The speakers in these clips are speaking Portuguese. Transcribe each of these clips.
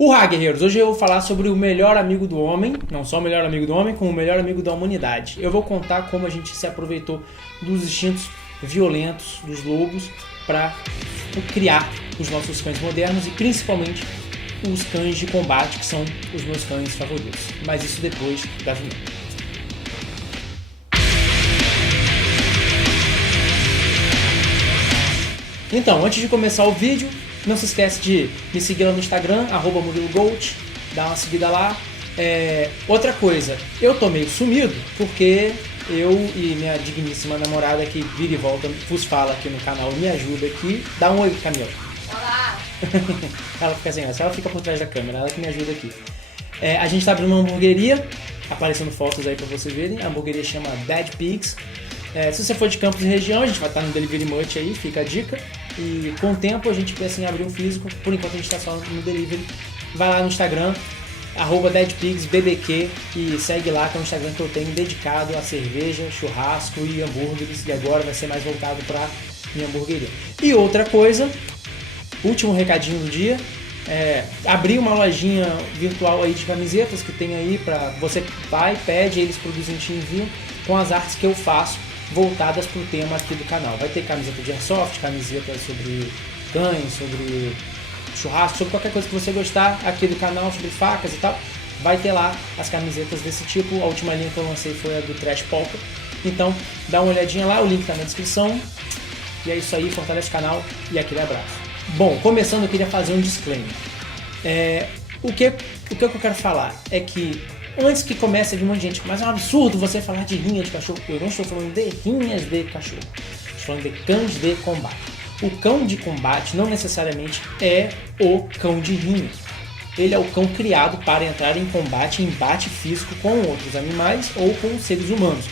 Guerreiros, hoje eu vou falar sobre o melhor amigo do homem, não só o melhor amigo do homem, como o melhor amigo da humanidade. Eu vou contar como a gente se aproveitou dos instintos violentos dos lobos para criar os nossos cães modernos e principalmente os cães de combate, que são os meus cães favoritos. Mas isso depois da vinheta. Então, antes de começar o vídeo, não se esquece de me seguir lá no Instagram, @MuriloGold, dá uma seguida lá. Outra coisa, eu tô meio sumido porque eu e minha digníssima namorada que vira e volta, vos fala aqui no canal, me ajuda aqui. Dá um oi, Camila. Olá! Ela fica assim, ela fica por trás da câmera, ela que me ajuda aqui. A gente tá abrindo uma hamburgueria, aparecendo fotos aí pra vocês verem. A hamburgueria chama Dead Pigs. Se você for de Campos e região, a gente vai estar no Delivery Much aí, fica a dica. E com o tempo a gente pensa em abrir um físico, por enquanto a gente está só no Delivery. Vai lá no Instagram, @DeadPigsBBQ e segue lá, que é um Instagram que eu tenho dedicado a cerveja, churrasco e hambúrgueres. E agora vai ser mais voltado para minha hamburgueria. E outra coisa, último recadinho do dia, abrir uma lojinha virtual aí de camisetas que tem aí para você vai, pede, eles produzem e te enviam com as artes que eu faço voltadas para o tema aqui do canal. Vai ter camiseta de airsoft, camiseta sobre cães, sobre churrasco, sobre qualquer coisa que você gostar aqui do canal, sobre facas e tal. Vai ter lá as camisetas desse tipo. A última linha que eu lancei foi a do Trash Polka. Então dá uma olhadinha lá, o link tá na descrição. E é isso aí, fortalece o canal e aquele abraço. Bom, começando eu queria fazer um disclaimer. O que eu quero falar é que antes que comece a vir um monte de gente, mas é um absurdo você falar de rinha de cachorro. Eu não estou falando de rinhas de cachorro, estou falando de cães de combate. O cão de combate não necessariamente é o cão de rinha. Ele é o cão criado para entrar em combate, em embate físico com outros animais ou com seres humanos.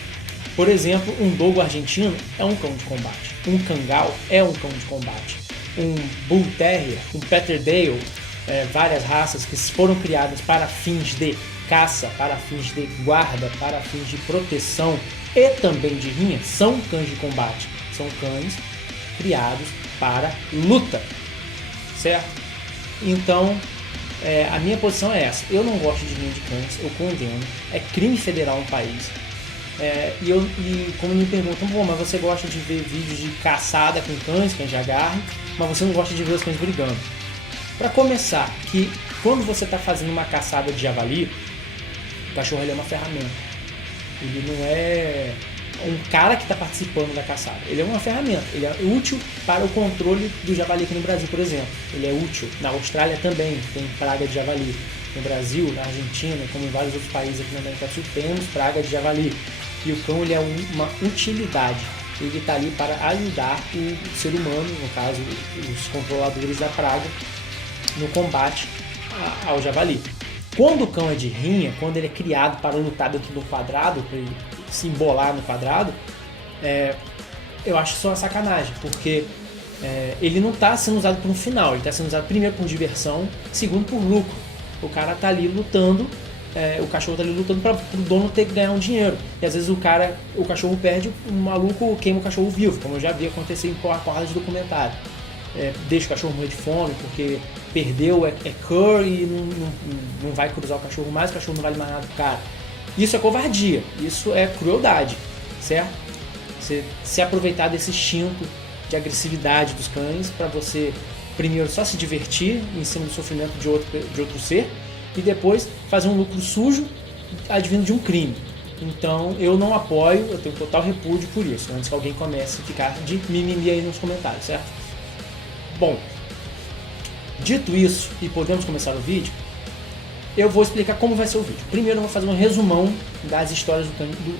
Por exemplo, um dogo argentino é um cão de combate. Um cangal é um cão de combate. Um bull terrier, um patterdale, várias raças que foram criadas para fins de caça, para fins de guarda, para fins de proteção e também de rinha, são cães de combate. São cães criados para luta, certo? Então, a minha posição é essa. Eu não gosto de rinha de cães, eu condeno. É crime federal no país. E como me perguntam, mas você gosta de ver vídeos de caçada com cães de agarre, mas você não gosta de ver os cães brigando. Para começar, que quando você está fazendo uma caçada de javali, o cachorro ele é uma ferramenta. Ele não é um cara que está participando da caçada. Ele é uma ferramenta. Ele é útil para o controle do javali aqui no Brasil, por exemplo. Ele é útil. Na Austrália também tem praga de javali. No Brasil, na Argentina, como em vários outros países aqui na América do Sul, temos praga de javali. E o cão ele é uma utilidade. Ele está ali para ajudar o ser humano, no caso, os controladores da praga, no combate ao javali. Quando o cão é de rinha, quando ele é criado para lutar dentro do quadrado, para ele se embolar no quadrado, eu acho isso uma sacanagem, porque ele não está sendo usado por um final, ele está sendo usado primeiro por diversão, segundo por lucro. O cara está ali lutando, o cachorro está ali lutando para o dono ter que ganhar um dinheiro. E às vezes o cachorro perde, o maluco queima o cachorro vivo, como eu já vi acontecer em porrada de documentário. Deixa o cachorro morrer de fome porque perdeu, cur e não vai cruzar o cachorro mais, o cachorro não vale mais nada do cara. Isso é covardia, isso é crueldade, certo? Você se aproveitar desse instinto de agressividade dos cães para você primeiro só se divertir em cima do sofrimento de outro ser e depois fazer um lucro sujo advindo de um crime. Então eu não apoio, eu tenho total repúdio por isso, antes que alguém comece a ficar de mimimi aí nos comentários, certo? Bom, dito isso, e podemos começar o vídeo, eu vou explicar como vai ser o vídeo. Primeiro eu vou fazer um resumão das histórias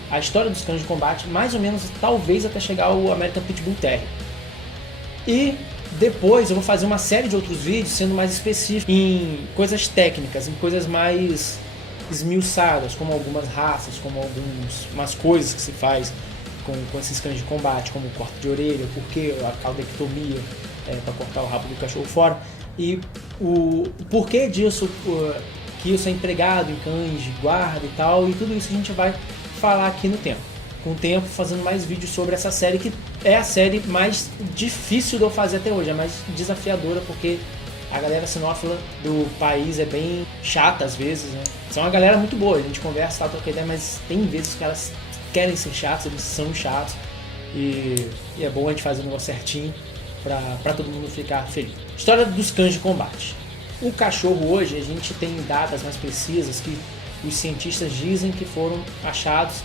a história dos cães de combate, mais ou menos, talvez até chegar ao American Pit Bull Terrier. E depois eu vou fazer uma série de outros vídeos sendo mais específicos em coisas técnicas, em coisas mais esmiuçadas, como algumas raças, como algumas coisas que se faz com esses cães de combate, como o corte de orelha, o porquê, a caudectomia, para cortar o rabo do cachorro fora, e o porquê disso, que isso é empregado em cães de guarda e tal, e tudo isso a gente vai falar aqui no tempo. Com o tempo, fazendo mais vídeos sobre essa série, que é a série mais difícil de eu fazer até hoje, a mais desafiadora, porque A galera sinófila do país é bem chata às vezes, né? São uma galera muito boa, a gente conversa, tal, troca ideia, mas tem vezes que os caras querem ser chatos, eles são chatos. E é bom a gente fazer o negócio certinho pra todo mundo ficar feliz. História dos cães de combate. O cachorro hoje, a gente tem datas mais precisas que os cientistas dizem que foram achados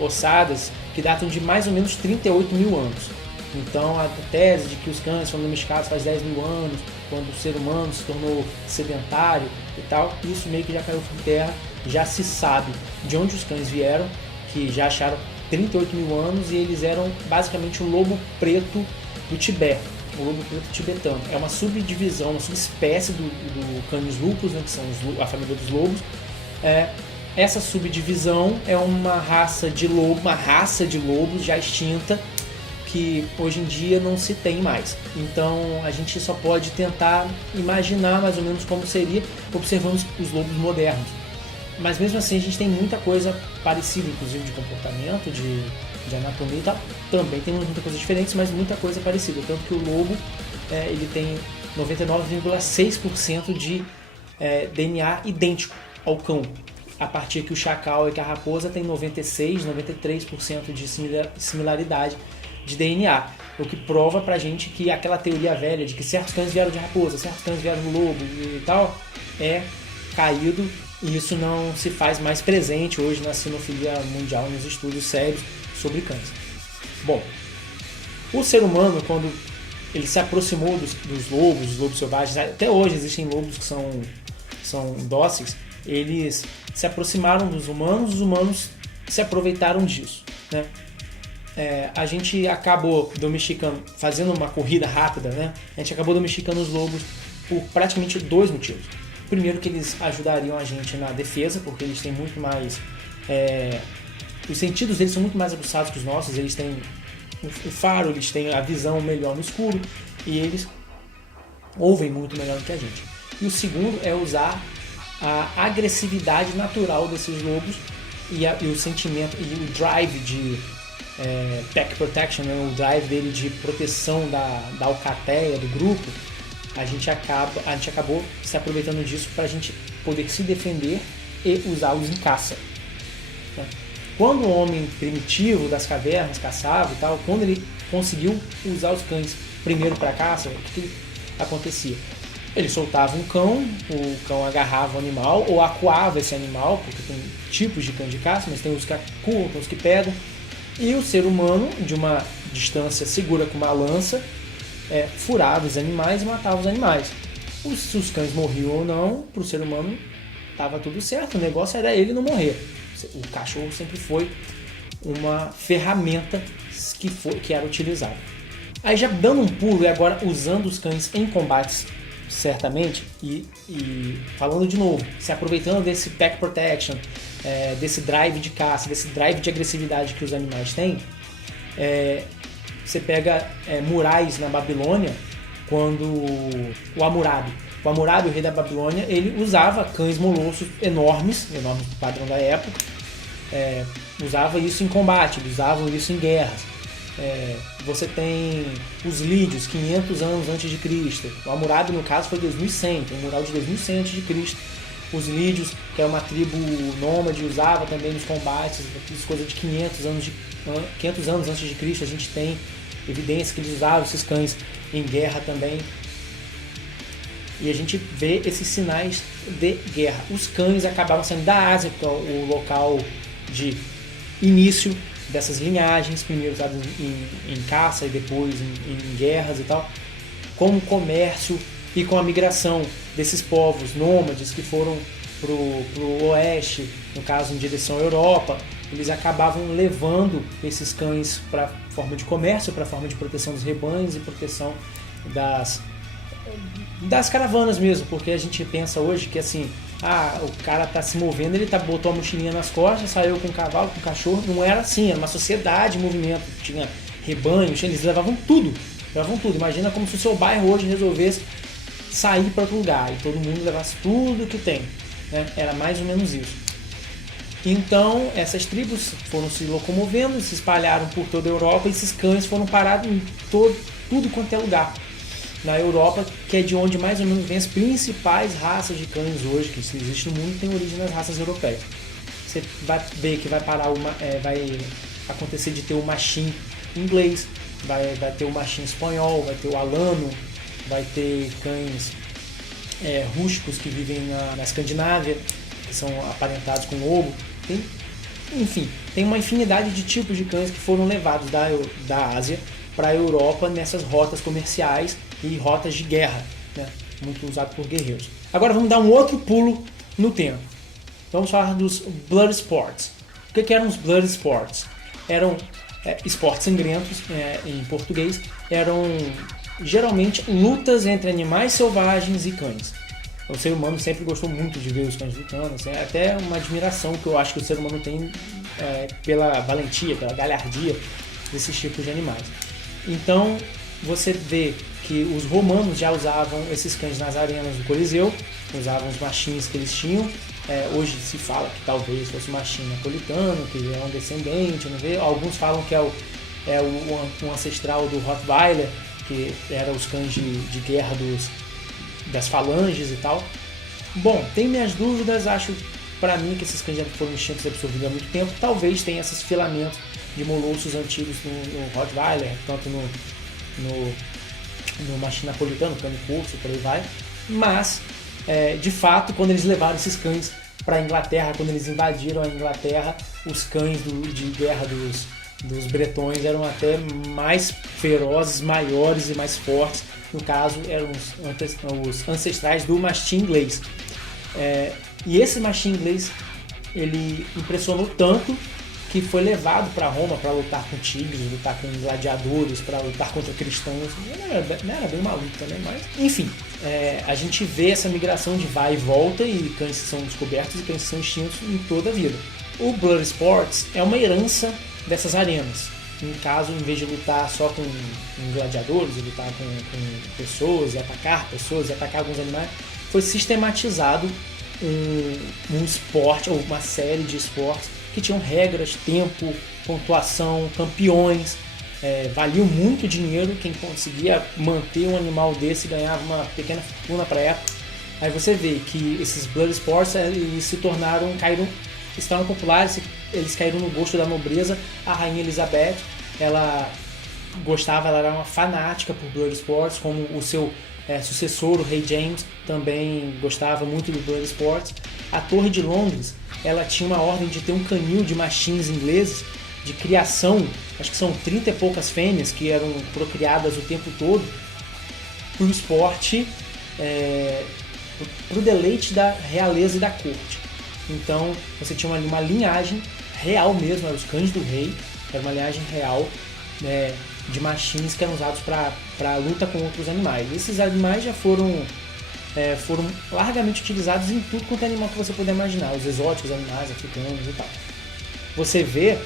ossadas que datam de mais ou menos 38 mil anos. Então a tese de que os cães foram domesticados faz 10 mil anos, quando o ser humano se tornou sedentário e tal, isso meio que já caiu por terra, já se sabe de onde os cães vieram, que já acharam 38 mil anos e eles eram basicamente o lobo preto do Tibete, o lobo preto tibetano. É uma subdivisão, uma subespécie do Canis lupus, né, que são a família dos lobos. Essa subdivisão é uma raça de lobos já extinta, que hoje em dia não se tem mais. Então a gente só pode tentar imaginar mais ou menos como seria observando os lobos modernos. Mas mesmo assim a gente tem muita coisa parecida, inclusive de comportamento, de anatomia e tal. Também tem muita coisa diferente, mas muita coisa parecida. Tanto que o lobo ele tem 99,6% de DNA idêntico ao cão. A partir que o chacal e que a raposa tem 96, 93% de similaridade de DNA, o que prova pra gente que aquela teoria velha de que certos cães vieram de raposa, certos cães vieram do lobo e tal, é caído, e isso não se faz mais presente hoje na sinofilia mundial, nos estudos sérios sobre cães. Bom, o ser humano, quando ele se aproximou dos lobos, dos lobos selvagens, até hoje existem lobos que são dóceis, eles se aproximaram dos humanos, os humanos se aproveitaram disso, né? A gente acabou domesticando, fazendo uma corrida rápida, né? A gente acabou domesticando os lobos por praticamente dois motivos. Primeiro, que eles ajudariam a gente na defesa, porque eles têm muito mais... os sentidos deles são muito mais aguçados que os nossos, eles têm o faro, eles têm a visão melhor no escuro e eles ouvem muito melhor do que a gente. E o segundo é usar a agressividade natural desses lobos e o sentimento e o drive de pack protection, né, o drive dele de proteção da alcateia, do grupo. A gente acabou se aproveitando disso para a gente poder se defender e usá-los em caça. Quando o homem primitivo das cavernas caçava e tal, quando ele conseguiu usar os cães primeiro para caça, o que acontecia? Ele soltava um cão, o cão agarrava o animal ou acuava esse animal, porque tem tipos de cão de caça, mas tem os que acuam, tem os que pegam, e o ser humano, de uma distância segura com uma lança, furava os animais e matava os animais. Se os cães morriam ou não, para o ser humano estava tudo certo, o negócio era ele não morrer. O cachorro sempre foi uma ferramenta que era utilizada. Aí já dando um pulo e agora usando os cães em combates, certamente, e falando de novo, se aproveitando desse pack protection, desse drive de caça, desse drive de agressividade que os animais têm, você pega Murais na Babilônia, quando o Hammurabi, o rei da Babilônia, ele usava cães molossos enormes do padrão da época, usava isso em combate, usavam isso em guerras. Você tem os lídios, 500 anos antes de Cristo. O Hammurabi, no caso, foi 2100, tem um mural de 2100 antes de Cristo. Os lídios, que é uma tribo nômade, usava também nos combates, coisa de 500 anos antes de Cristo. A gente tem evidência que eles usavam esses cães em guerra também. E a gente vê esses sinais de guerra. Os cães acabavam sendo da Ásia, que é o local de início dessas linhagens, primeiro usados em caça e depois em guerras e tal, com o comércio e com a migração desses povos nômades que foram pro oeste, no caso em direção à Europa. Eles acabavam levando esses cães para forma de comércio, para forma de proteção dos rebanhos e proteção das caravanas mesmo, porque a gente pensa hoje que assim, o cara tá se movendo, ele botou a mochilinha nas costas, saiu com o cavalo, com o cachorro. Não era assim, era uma sociedade em movimento, tinha rebanhos, eles levavam tudo. Imagina como se o seu bairro hoje resolvesse sair para outro lugar e todo mundo levasse tudo que tem, né? Era mais ou menos isso. Então essas tribos foram se locomovendo, se espalharam por toda a Europa e esses cães foram parados em tudo quanto é lugar. na Europa, que é de onde mais ou menos vem as principais raças de cães hoje que existem no mundo, tem origem nas raças europeias. Você vai ver que vai acontecer de ter o Mastim inglês, vai ter o Mastim espanhol, vai ter o Alano, vai ter cães rústicos que vivem na Escandinávia, que são aparentados com lobo. Enfim, tem uma infinidade de tipos de cães que foram levados da Ásia para a Europa nessas rotas comerciais e rotas de guerra, né? Muito usado por guerreiros. Agora vamos dar um outro pulo no tempo. Vamos falar dos Blood Sports. O que eram os Blood Sports? Eram esportes sangrentos, em português, eram geralmente lutas entre animais selvagens e cães. O ser humano sempre gostou muito de ver os cães lutando, assim, até uma admiração que eu acho que o ser humano tem pela valentia, pela galhardia desses tipos de animais. Então você vê que os romanos já usavam esses cães nas arenas do Coliseu, usavam os machins que eles tinham. Hoje se fala que talvez fosse o machim napolitano, que é um descendente, não vê? Alguns falam que é o ancestral do Rottweiler, que eram os cães de guerra das falanges e tal. Bom, tem minhas dúvidas, acho para mim que esses cães já foram extintos e absorvidos há muito tempo. Talvez tenha esses filamentos de molossos antigos no Rottweiler, tanto no machim napolitano, cão curso, por aí vai. Mas, de fato, quando eles levaram esses cães para a Inglaterra, quando eles invadiram a Inglaterra, os cães de guerra dos bretões eram até mais ferozes, maiores e mais fortes. No caso, eram os ancestrais do mastim inglês. E esse mastim inglês, ele impressionou tanto que foi levado para Roma para lutar com tigres, lutar com gladiadores, para lutar contra cristãos. Não era bem uma luta, né? Mas, enfim, a gente vê essa migração de vai e volta, e cães que são descobertos e cães que são extintos em toda a vida. O Blood Sports é uma herança dessas arenas. No caso, em vez de lutar só com gladiadores, lutar com pessoas e atacar alguns animais, foi sistematizado um esporte, ou uma série de esportes que tinham regras, tempo, pontuação, campeões. Valiam muito dinheiro. Quem conseguia manter um animal desse ganhava uma pequena fortuna para a época. Aí você vê que esses Blood Sports eles estavam populares, eles caíram no gosto da nobreza. A rainha Elizabeth, ela era uma fanática por Blood Sports, como o seu sucessor, o rei James, também gostava muito do Blood Sports. A Torre de Londres, ela tinha uma ordem de ter um canil de machins ingleses de criação, acho que são 30 e poucas fêmeas que eram procriadas o tempo todo, para o esporte, para o deleite da realeza e da corte. Então você tinha uma linhagem real mesmo, eram os cães do rei, era uma linhagem real, de machins que eram usados para luta com outros animais. Esses animais já foram largamente utilizados em tudo quanto é animal que você puder imaginar, os exóticos, animais africanos e tal. Você vê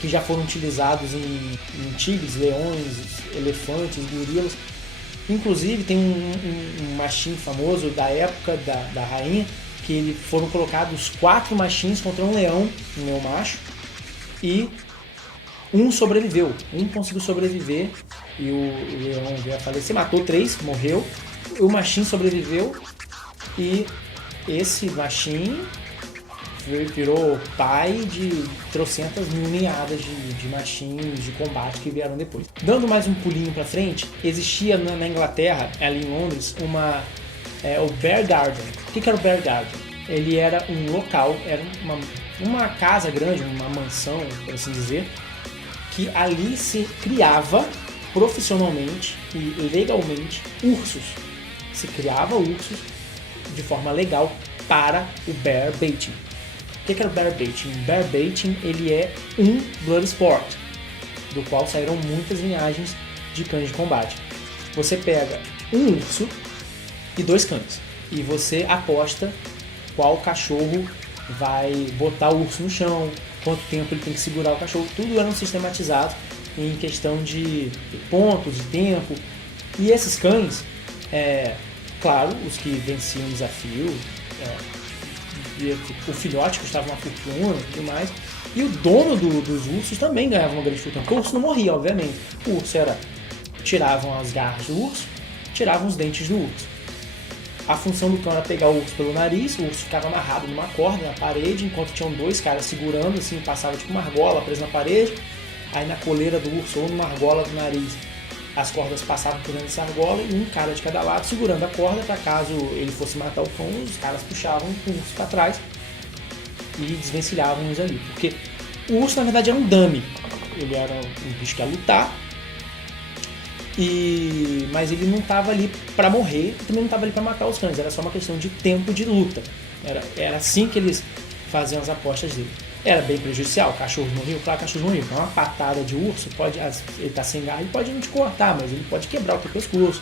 que já foram utilizados em tigres, leões, elefantes, gorilas. Inclusive tem um machim famoso da época da rainha, que foram colocados 4 machins contra um leão macho, e um sobreviveu, um conseguiu sobreviver, e o leão veio a falecer, matou 3, morreu, o machim sobreviveu, e esse machim virou pai de trocentas mil ninhadas de machins de combate que vieram depois. Dando mais um pulinho para frente, existia na Inglaterra, ali em Londres, o Bear Garden. O que era o Bear Garden? Ele era um local, era uma casa grande, uma mansão, por assim dizer, que ali se criava profissionalmente e legalmente ursos. Se criava ursos de forma legal para o bear baiting. O que era o bear baiting? O bear baiting, ele é um blood sport, do qual saíram muitas linhagens de cães de combate. Você pega um urso e 2 cães, e você aposta qual cachorro vai botar o urso no chão, quanto tempo ele tem que segurar o cachorro. Tudo era sistematizado em questão de pontos, de tempo. E esses cães, claro, os que venciam o desafio, o filhote custava uma fortuna e tudo mais, e o dono dos ursos também ganhava uma grande fortuna, porque o urso não morria, obviamente. O urso tiravam as garras do urso, tiravam os dentes do urso. A função do cão era pegar o urso pelo nariz, o urso ficava amarrado numa corda na parede, enquanto tinham 2 caras segurando, assim, passava tipo uma argola presa na parede, aí na coleira do urso ou numa argola do nariz, as cordas passavam por dentro dessa argola e um cara de cada lado segurando a corda para caso ele fosse matar o cão, os caras puxavam o urso para trás e desvencilhavam uns ali. Porque o urso na verdade era um dummy, ele era um bicho que ia lutar, mas ele não estava ali para morrer, também não estava ali para matar os cães, era só uma questão de tempo de luta. Era assim que eles faziam as apostas dele. Era bem prejudicial, cachorro no rio, claro, cachorro no rio. Então uma patada de urso, ele tá sem garra, ele pode não te cortar, mas ele pode quebrar o teu pescoço.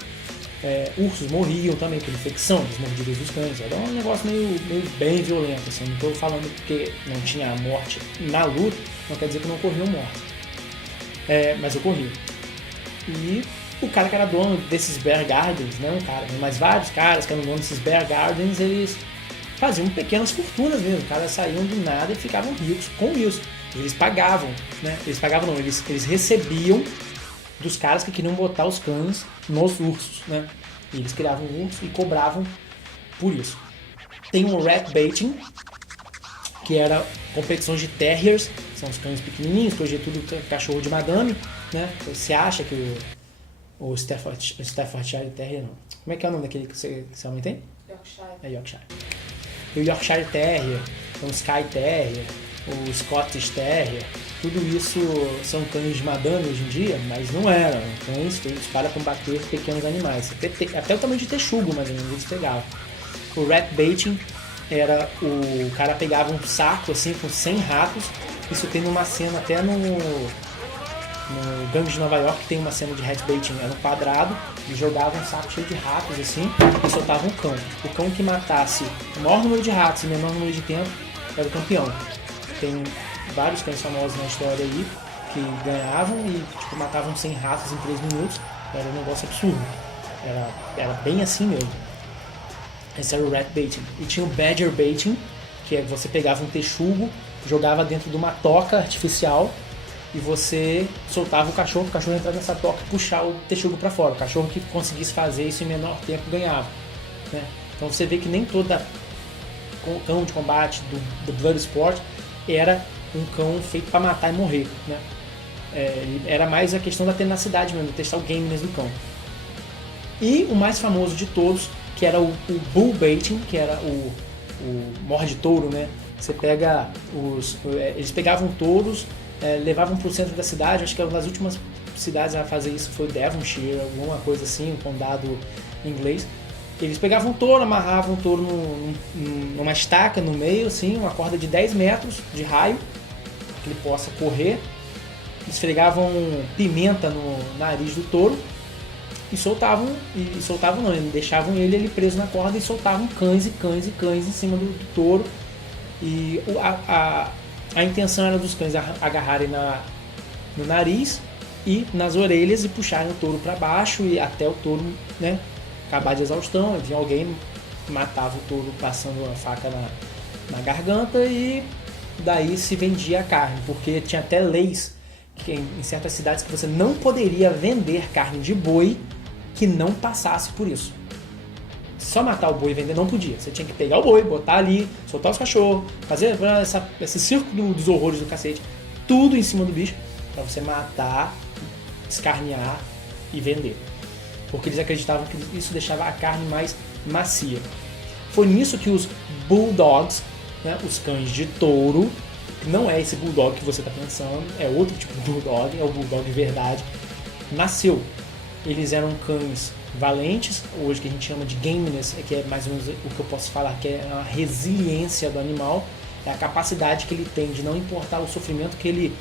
Ursos morriam também por infecção das mordidas dos cães. Era um negócio meio bem violento, assim. Não estou falando porque não tinha morte na luta, não quer dizer que não ocorriam mortes. Mas ocorriam. E o cara que era dono desses Bear Gardens, não um cara, mas vários caras que eram donos desses Bear Gardens, eles faziam pequenas fortunas mesmo. Os caras saíam do nada e ficavam ricos com isso. Eles pagavam, né? Eles recebiam dos caras que queriam botar os cães nos ursos, né? E eles criavam ursos e cobravam por isso. Tem um rat baiting, que era competições de terriers, são os cães pequenininhos, que hoje é tudo cachorro de madame, né? Você acha que o Staffordshire Terrier, não. Como é que é o nome daquele que você homem tem? Yorkshire. É Yorkshire. O Yorkshire Terrier, o Skye Terrier, o Scottish Terrier, tudo isso são cães de madame hoje em dia, mas não eram. Cães feitos para combater pequenos animais. Até o tamanho de texugo, mais ou menos, eles pegavam. O rat baiting era o cara pegava um saco assim com 100 ratos. Isso tem numa cena até no Gangue de Nova York, tem uma cena de rat baiting, era um quadrado, e jogava um saco cheio de ratos assim e soltava um cão. O cão que matasse o maior número de ratos e o menor número de tempo era o campeão. Tem vários cães famosos na história aí que ganhavam e tipo, matavam 100 ratos em 3 minutos. Era um negócio absurdo. Era bem assim mesmo. Esse era o rat baiting. E tinha o badger baiting, que é você pegava um texugo, jogava dentro de uma toca artificial e você soltava o cachorro entrava nessa toca e puxar o texugo para fora. O cachorro que conseguisse fazer isso em menor tempo ganhava, né? Então você vê que nem toda cão de combate do Bloodsport era um cão feito para matar e morrer, né? Era mais a questão da tenacidade mesmo, de testar o game do cão. E o mais famoso de todos, que era o bull baiting, que era o morde-touro, né? Você pega eles pegavam touros, levavam para o centro da cidade. Acho que uma das últimas cidades a fazer isso foi Devonshire, alguma coisa assim, um condado inglês. Eles pegavam um touro, amarravam o touro numa estaca no meio, assim, uma corda de 10 metros de raio, que ele possa correr. Esfregavam pimenta no nariz do touro e soltavam não, deixavam ele preso na corda e soltavam cães e cães e cães em cima do touro. E a intenção era dos cães agarrarem no nariz e nas orelhas e puxarem o touro para baixo e até o touro, né, acabar de exaustão. Vinha alguém, matava o touro passando a faca na garganta e daí se vendia a carne, porque tinha até leis que em certas cidades que você não poderia vender carne de boi que não passasse por isso. Só matar o boi e vender não podia. Você tinha que pegar o boi, botar ali, soltar os cachorros, fazer esse circo dos horrores do cacete, tudo em cima do bicho, para você matar, escarnear e vender. Porque eles acreditavam que isso deixava a carne mais macia. Foi nisso que os bulldogs, né, os cães de touro, que não é esse bulldog que você está pensando, é outro tipo de bulldog, é o bulldog de verdade, nasceu. Eles eram cães valentes, hoje que a gente chama de gameness, que é mais ou menos o que eu posso falar, que é a resiliência do animal, é a capacidade que ele tem de não importar o sofrimento que ele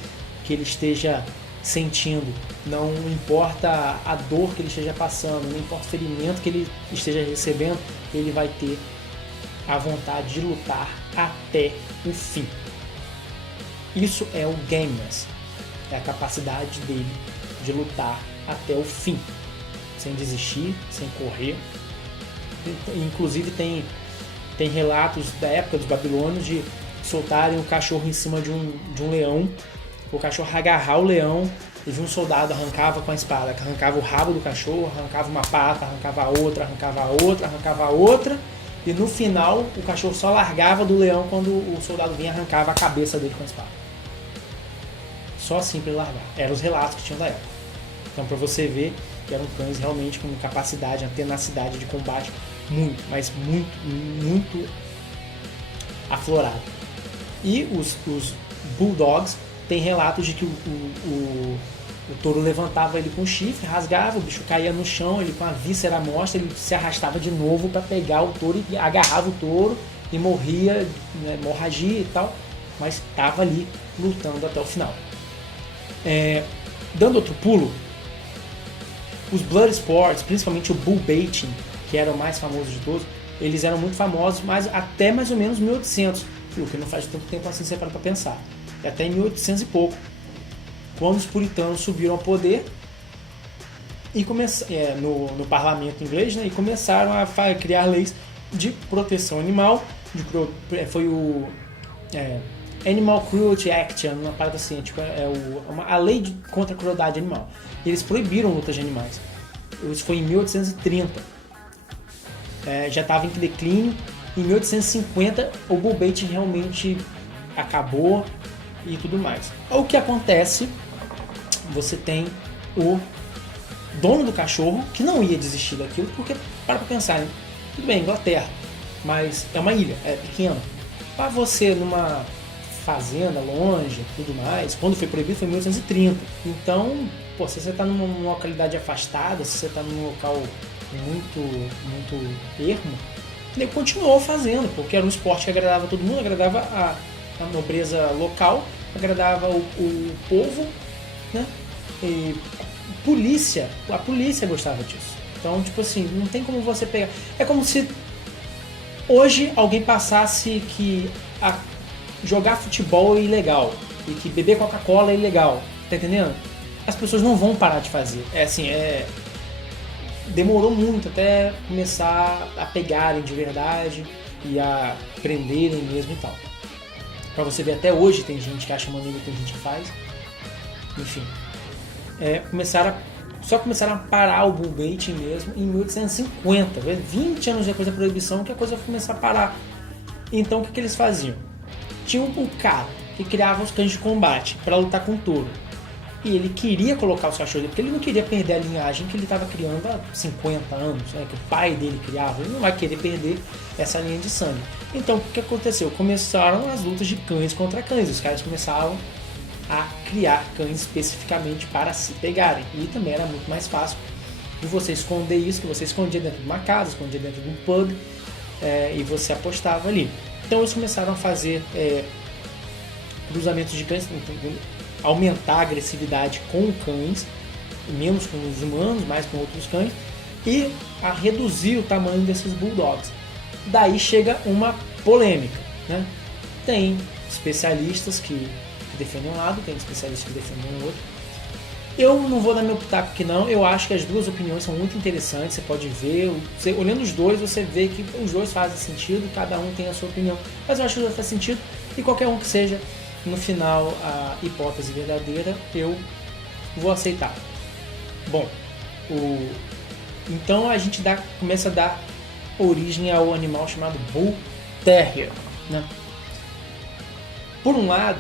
esteja sentindo, não importa a dor que ele esteja passando, não importa o ferimento que ele esteja recebendo, ele vai ter a vontade de lutar até o fim. Isso é o gameness, é a capacidade dele de lutar até o fim, sem desistir, sem correr. Inclusive tem relatos da época dos babilônios de soltarem o cachorro em cima de um leão, o cachorro agarrar o leão e viu um soldado, arrancava com a espada, arrancava o rabo do cachorro, arrancava uma pata, arrancava a outra, arrancava a outra, arrancava a outra, e no final o cachorro só largava do leão quando o soldado vinha e arrancava a cabeça dele com a espada. Só assim para ele largar. Eram os relatos que tinham da época. Então, para você ver que eram cães realmente com capacidade, uma tenacidade de combate muito, mas muito aflorada. E os bulldogs têm relatos de que o touro levantava ele com o chifre, rasgava, o bicho caía no chão, ele com a víscera à mostra, ele se arrastava de novo para pegar o touro e agarrava o touro e morria, né, hemorragia e tal, mas estava ali lutando até o final. Dando outro pulo, os blood sports, principalmente o bull baiting, que era o mais famoso de todos, eles eram muito famosos, mas até mais ou menos 1800, o que não faz tanto tempo assim, você para pensar. É até em 1800 e pouco, quando os puritanos subiram ao poder e no parlamento inglês, né, e começaram a criar leis de proteção animal, foi o Animal Cruelty Act, uma parada assim, tipo, a lei contra a crueldade animal. E eles proibiram lutas de animais. Isso foi em 1830. Já estava em declínio. Em 1850, o bull baiting realmente acabou e tudo mais. O que acontece? Você tem o dono do cachorro que não ia desistir daquilo, porque, para pensar, hein? Tudo bem, Inglaterra, mas é uma ilha, é pequena. Para você numa fazenda longe e tudo mais, quando foi proibido foi em 1830. Então, se você está numa localidade afastada, se você está num local muito ermo, ele continuou fazendo, porque era um esporte que agradava todo mundo, agradava a nobreza local, agradava o povo, né? E a polícia gostava disso. Então, tipo assim, não tem como você pegar. É como se hoje alguém passasse que jogar futebol é ilegal e que beber Coca-Cola é ilegal, tá entendendo? As pessoas não vão parar de fazer. Demorou muito até começar a pegarem de verdade e a prenderem mesmo e tal. Pra você ver, até hoje tem gente que acha maneiro, tem gente que faz. Enfim. Começaram a parar o bull baiting mesmo em 1850, 20 anos depois da proibição, que a coisa começou a parar. Então o que eles faziam? Tinha o cara que criava os cães de combate para lutar com o touro. E ele queria colocar os cachorros, porque ele não queria perder a linhagem que ele estava criando há 50 anos, né, que o pai dele criava. Ele não vai querer perder essa linha de sangue. Então, o que aconteceu? Começaram as lutas de cães contra cães. Os caras começaram a criar cães especificamente para se pegarem. E também era muito mais fácil de você esconder isso, que você escondia dentro de uma casa, escondia dentro de um pub, e você apostava ali. Então, eles começaram a fazer cruzamentos de cães, aumentar a agressividade com cães, menos com os humanos, mais com outros cães, e a reduzir o tamanho desses bulldogs. Daí chega uma polêmica, né? Tem especialistas que defendem um lado, tem especialistas que defendem o outro. Eu não vou dar meu pitaco aqui não, eu acho que as duas opiniões são muito interessantes, você pode ver, olhando os dois, você vê que os dois fazem sentido, cada um tem a sua opinião, mas eu acho que os dois fazem sentido, e qualquer um que seja, no final, a hipótese verdadeira, eu vou aceitar. Bom, então a gente começa a dar origem ao animal chamado Bull Terrier, né? Por um lado,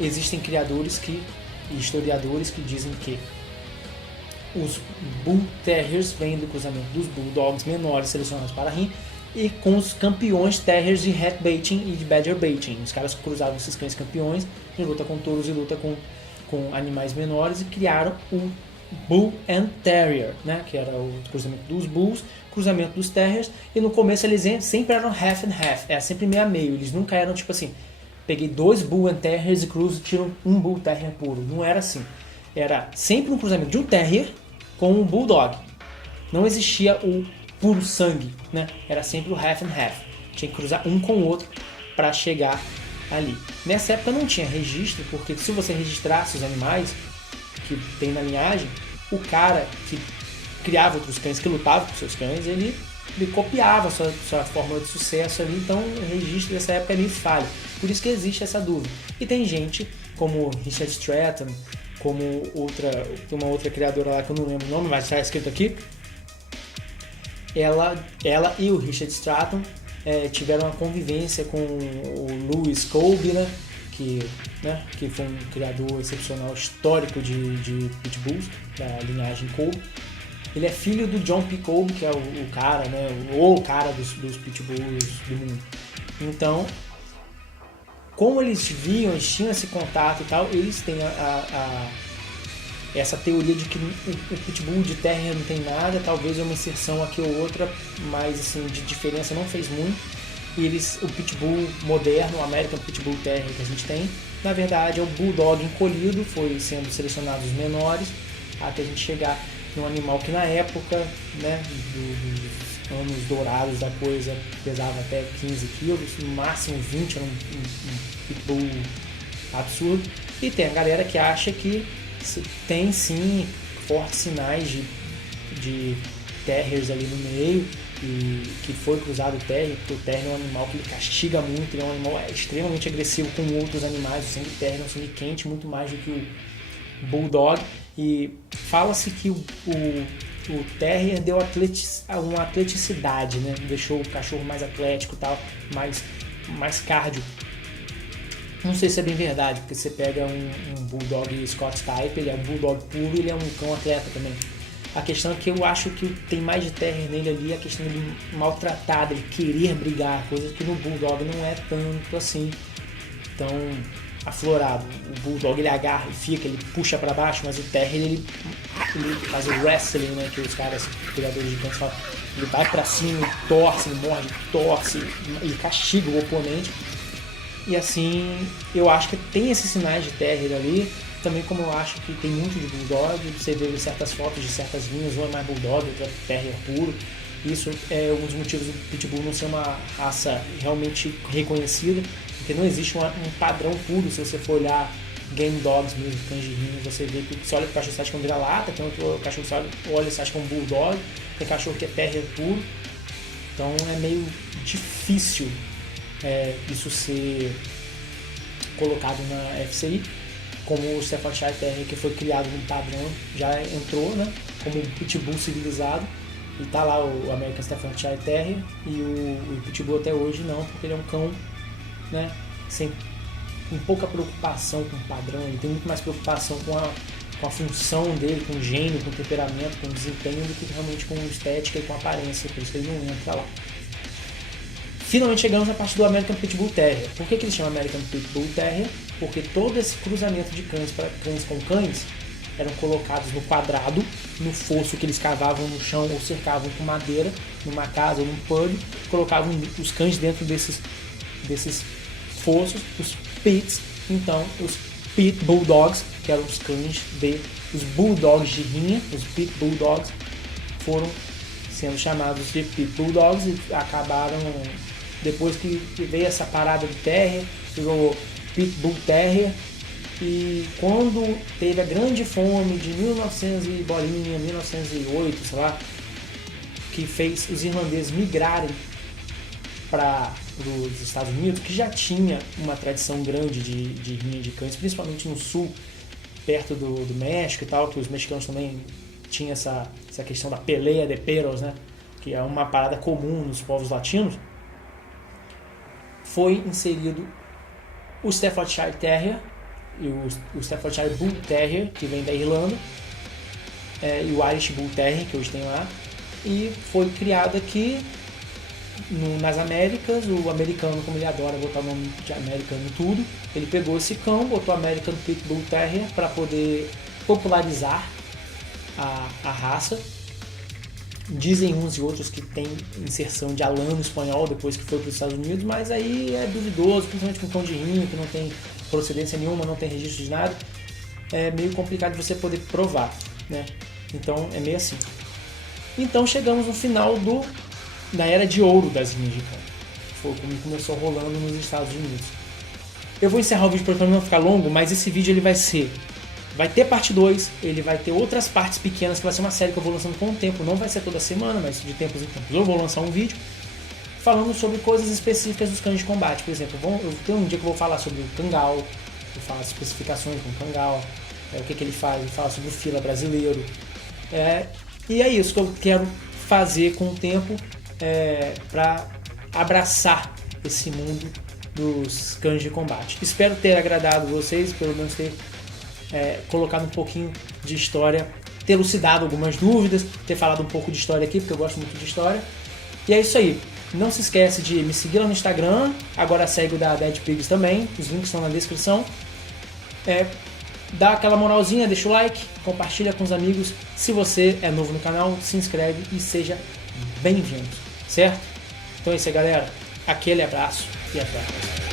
existem criadores e historiadores que dizem que os Bull Terriers vêm do cruzamento dos Bulldogs menores selecionados para rim e com os campeões Terriers de Hat Baiting e de Badger Baiting. Os caras cruzavam esses cães campeões de luta com touros e luta com animais menores e criaram o Bull and Terrier, né? Que era o cruzamento dos Bulls, cruzamento dos Terriers, e no começo eles sempre eram half and half, era sempre meio a meio, eles nunca eram tipo assim, peguei 2 Bull and Terriers e cruzo e tiro um Bull Terrier puro, não era assim, era sempre um cruzamento de um Terrier com um Bulldog, não existia o puro sangue, né? Era sempre o half and half, tinha que cruzar um com o outro para chegar ali. Nessa época não tinha registro, porque se você registrasse os animais que tem na linhagem, o cara que criava outros cães, que lutava com seus cães, ele copiava sua fórmula de sucesso ali, então o registro dessa época é meio falho. Por isso que existe essa dúvida. E tem gente como Richard Stratton como uma outra criadora lá que eu não lembro o nome, mas está escrito aqui. Ela e o Richard Stratton tiveram uma convivência com o Lewis Colby, né, que foi um criador excepcional histórico de pitbulls, da linhagem Colby. Ele é filho do John P. Colby, que é o cara, né, o cara dos pitbulls do mundo. Então, como eles tinham esse contato e tal, eles têm essa teoria de que o pitbull de terrier não tem nada, talvez uma inserção aqui ou outra, mas assim, de diferença não fez muito. E o pitbull moderno, o American Pitbull Terrier que a gente tem, na verdade é o bulldog encolhido, foi sendo selecionados os menores, até a gente chegar num animal que na época, né, dos anos dourados da coisa, pesava até 15 quilos, no máximo 20, era um pitbull absurdo. E tem a galera que acha que tem sim fortes sinais de terriers ali no meio, e que foi cruzado o terrier, porque o terrier é um animal que ele castiga muito, ele é um animal extremamente agressivo com outros animais. O sangue terrier é um sangue quente muito mais do que o bulldog, e fala-se que o terrier deu uma atleticidade, né? Deixou o cachorro mais atlético e tal, mais cardio. Não sei se é bem verdade, porque você pega um bulldog Scott Type, ele é um bulldog puro, ele é um cão atleta também. A questão é que eu acho que tem mais de terrier nele ali, a questão dele maltratado, ele querer brigar, coisa que no bulldog não é tanto assim, tão aflorado. O bulldog ele agarra, ele fica, ele puxa pra baixo, mas o terrier ele faz o wrestling, né, que os caras, criadores de cães falam, ele vai pra cima, ele torce, ele morde, torce, ele castiga o oponente. E assim, eu acho que tem esses sinais de terrier ali, também como eu acho que tem muito de bulldog, você vê certas fotos de certas linhas, uma é mais bulldog, outra é terrier puro. Isso é um dos motivos do pitbull não ser uma raça realmente reconhecida, porque não existe um padrão puro. Se você for olhar game dogs mesmo, cães de rinha, você vê que você olha para o cachorro e acha que é um vira-lata, tem outro cachorro que você olha e acha que é um bulldog, tem cachorro que é terrier puro. Então é meio difícil isso ser colocado na FCI, como o Staffordshire Terrier, que foi criado num padrão, já entrou, né, como um pitbull civilizado, e tá lá o American Staffordshire Terrier, e o pitbull até hoje não, porque ele é um cão, né, com pouca preocupação com o padrão, ele tem muito mais preocupação com a função dele, com o gênio, com o temperamento, com o desempenho, do que realmente com estética e com aparência, por isso que ele não entra lá. Finalmente chegamos na parte do American Pitbull Terrier. Por que ele chama American Pitbull Terrier? Porque todo esse cruzamento de cães para cães com cães eram colocados no quadrado, no fosso que eles cavavam no chão ou cercavam com madeira, numa casa ou num pub, colocavam os cães dentro desses fossos, os pits. Então, os Pit Bulldogs, que eram os cães os bulldogs de rinha, os Pit Bulldogs, foram sendo chamados de Pit Bulldogs e acabaram, depois que veio essa parada do Terrier, virou Pitbull Terrier. E quando teve a grande fome de 1900 e bolinha, 1908, sei lá, que fez os irlandeses migrarem para os Estados Unidos, que já tinha uma tradição grande de rinha de cães, principalmente no sul, perto do México e tal, que os mexicanos também tinham essa questão da peleia de perros, né, que é uma parada comum nos povos latinos. Foi inserido o Staffordshire Terrier e o Staffordshire Bull Terrier, que vem da Irlanda, e o Irish Bull Terrier, que hoje tem lá, e foi criado aqui nas Américas. O americano, como ele adora botar o nome de americano em tudo, ele pegou esse cão, botou American Pit Bull Terrier para poder popularizar a raça. Dizem uns e outros que tem inserção de alano espanhol depois que foi para os Estados Unidos, mas aí é duvidoso, principalmente com cão de rinha, que não tem procedência nenhuma, não tem registro de nada. É meio complicado de você poder provar, né? Então é meio assim. Então chegamos no final da era de ouro das rinhas de cão. Foi como começou rolando nos Estados Unidos. Eu vou encerrar o vídeo para não ficar longo, mas esse vídeo ele vai ter parte 2, ele vai ter outras partes pequenas, que vai ser uma série que eu vou lançando com o tempo, não vai ser toda semana, mas de tempos em tempos eu vou lançar um vídeo falando sobre coisas específicas dos cães de combate. Por exemplo, eu tenho um dia que eu vou falar sobre o cangal, vou falar as especificações do cangal, o que ele faz, ele fala sobre o fila brasileiro. E é isso que eu quero fazer com o tempo para abraçar esse mundo dos cães de combate. Espero ter agradado vocês, pelo menos ter colocado um pouquinho de história, ter elucidado algumas dúvidas, ter falado um pouco de história aqui, porque eu gosto muito de história. E é isso aí. Não se esquece de me seguir lá no Instagram, agora segue o da Dead Pigs também, os links estão na descrição. Dá aquela moralzinha, deixa o like, compartilha com os amigos. Se você é novo no canal, se inscreve e seja bem-vindo, certo? Então é isso aí, galera. Aquele abraço e até a próxima.